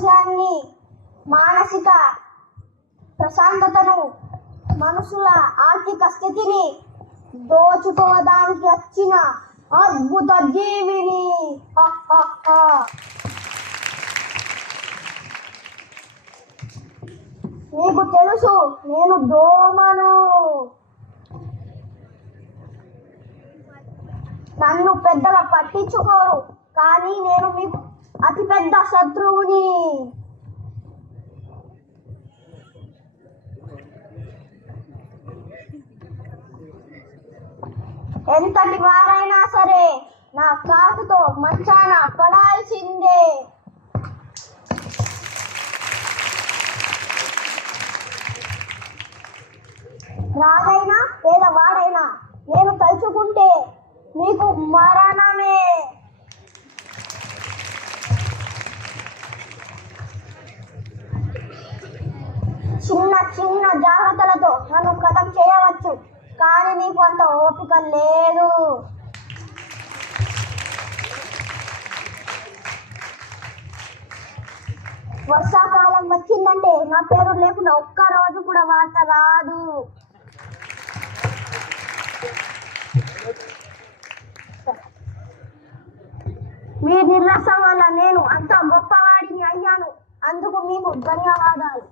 సామరస్యాన్ని, మానసిక ప్రశాంతతను, మనుషుల ఆర్థిక స్థితిని దోచుకోవడానికి వచ్చిన అద్భుత జీవిని. మీకు తెలుసు, నేను దోమను. నన్ను పెద్దగా పట్టించుకోరు, కానీ నేను మీకు అతిపెద్ద శత్రువుని. ఎంతటి వారైనా సరే నా కాటుతో మంచాన పడాల్సిందే. రాజైనా పేదవాడైనా నేను తలుచుకుంటే మీకు మరణమే. చిన్న చిన్న జాగ్రత్తలతో నన్ను ఖతం చేయవచ్చు, కానీ మీకు అంత ఓపిక లేదు. వర్షాకాలం వచ్చిందంటే నా పేరు లేకుండా ఒక్క రోజు కూడా వార్త రాదు. మీ నిర్లక్ష్యం వల్ల నేను అంత గొప్పవాడిని అయ్యాను. అందుకు మీకు ధన్యవాదాలు.